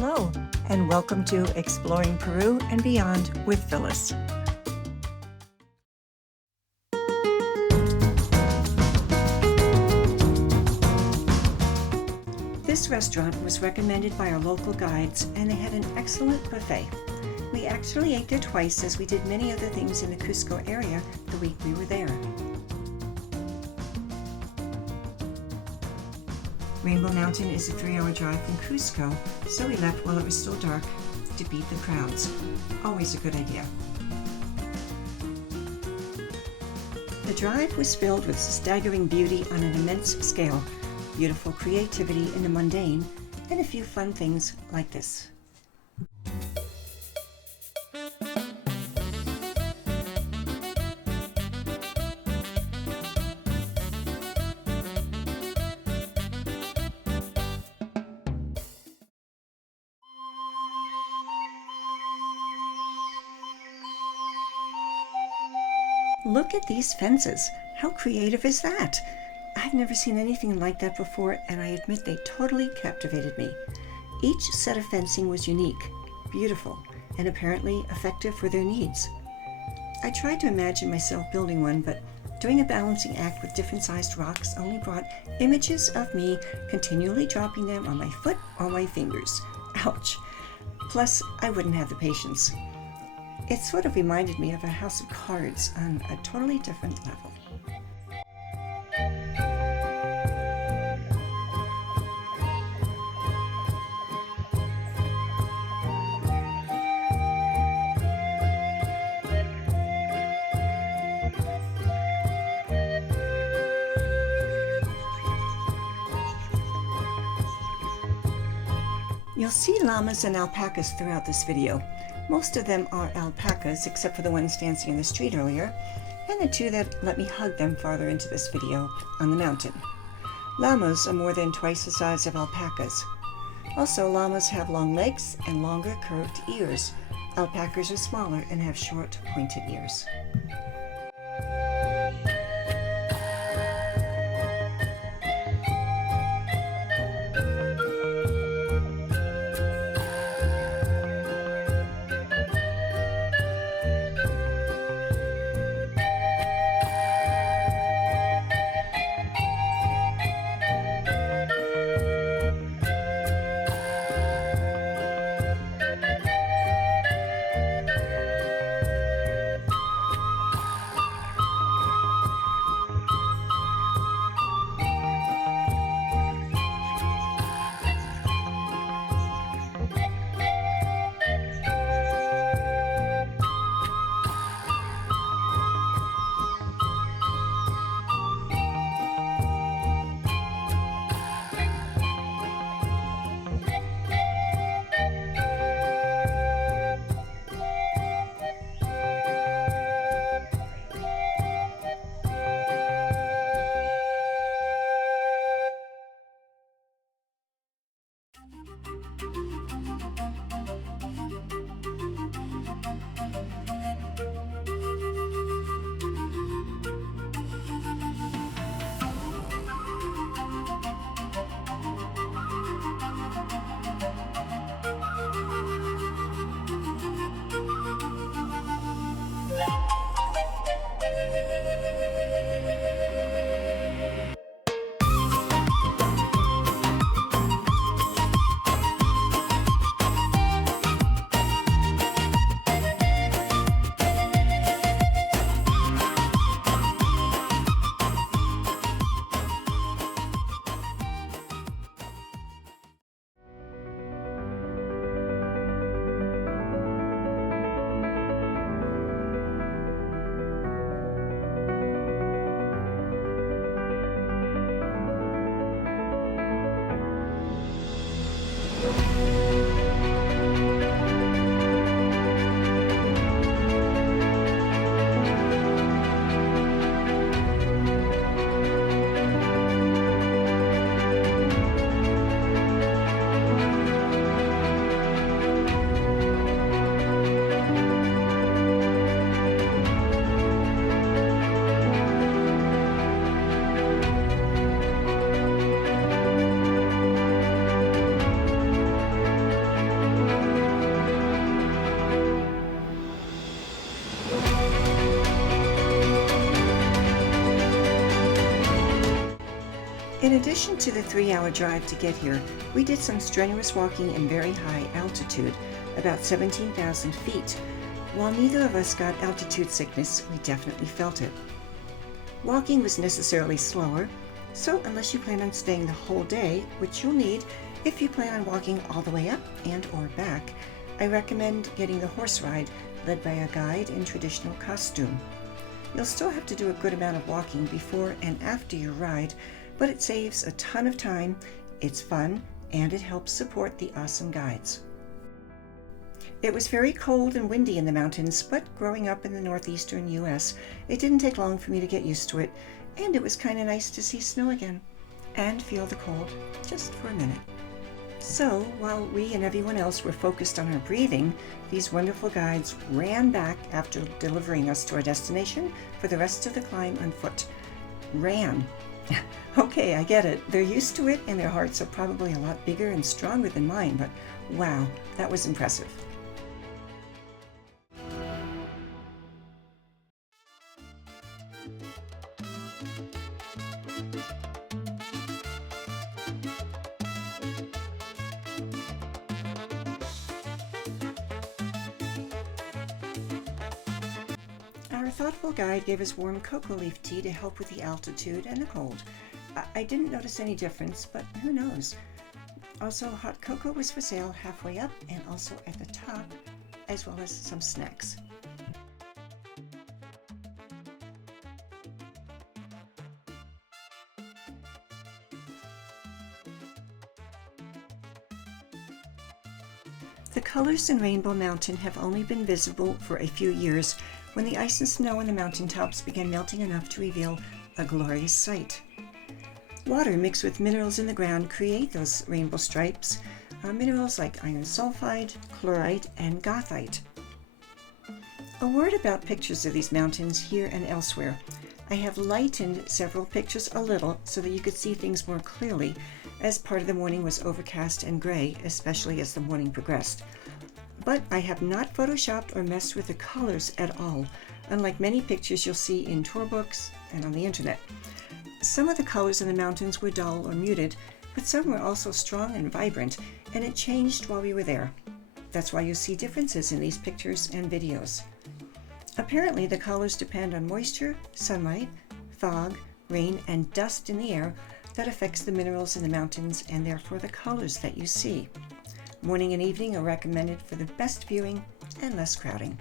Hello, and welcome to Exploring Peru and Beyond with Phyllis. This restaurant was recommended by our local guides, and they had an excellent buffet. We actually ate there twice, as we did many other things in the Cusco area the week we were there. Rainbow Mountain is a 3-hour drive from Cusco, so we left while it was still dark to beat the crowds. Always a good idea. The drive was filled with staggering beauty on an immense scale, beautiful creativity in the mundane, and a few fun things like this. Look at these fences. How creative is that? I've never seen anything like that before, and I admit they totally captivated me. Each set of fencing was unique, beautiful, and apparently effective for their needs. I tried to imagine myself building one, but doing a balancing act with different sized rocks only brought images of me continually dropping them on my foot or my fingers. Ouch. Plus, I wouldn't have the patience. It sort of reminded me of a house of cards on a totally different level. You'll see llamas and alpacas throughout this video. Most of them are alpacas, except for the ones dancing in the street earlier, and the two that let me hug them farther into this video on the mountain. Llamas are more than twice the size of alpacas. Also, llamas have long legs and longer curved ears. Alpacas are smaller and have short, pointed ears. In addition to the 3-hour drive to get here, we did some strenuous walking in very high altitude, about 17,000 feet. While neither of us got altitude sickness, we definitely felt it. Walking was necessarily slower, so unless you plan on staying the whole day, which you'll need if you plan on walking all the way up and or back, I recommend getting the horse ride led by a guide in traditional costume. You'll still have to do a good amount of walking before and after your ride, but it saves a ton of time, it's fun, and it helps support the awesome guides. It was very cold and windy in the mountains, but growing up in the northeastern US, it didn't take long for me to get used to it, and it was kind of nice to see snow again and feel the cold just for a minute. So, while we and everyone else were focused on our breathing, these wonderful guides ran back after delivering us to our destination for the rest of the climb on foot. Ran. Okay, I get it. They're used to it and their hearts are probably a lot bigger and stronger than mine, but wow, that was impressive. Our thoughtful guide gave us warm cocoa leaf tea to help with the altitude and the cold. I didn't notice any difference, but who knows? Also, hot cocoa was for sale halfway up and also at the top, as well as some snacks. The colors in Rainbow Mountain have only been visible for a few years when the ice and snow on the mountaintops began melting enough to reveal a glorious sight. Water mixed with minerals in the ground create those rainbow stripes, minerals like iron sulfide, chlorite, and goethite. A word about pictures of these mountains here and elsewhere. I have lightened several pictures a little so that you could see things more clearly, as part of the morning was overcast and gray, especially as the morning progressed. But I have not photoshopped or messed with the colors at all, unlike many pictures you'll see in tour books and on the internet. Some of the colors in the mountains were dull or muted, but some were also strong and vibrant, and it changed while we were there. That's why you see differences in these pictures and videos. Apparently, the colors depend on moisture, sunlight, fog, rain, and dust in the air that affects the minerals in the mountains and therefore the colors that you see. Morning and evening are recommended for the best viewing and less crowding.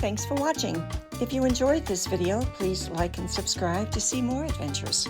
Thanks for watching. If you enjoyed this video, please like and subscribe to see more adventures.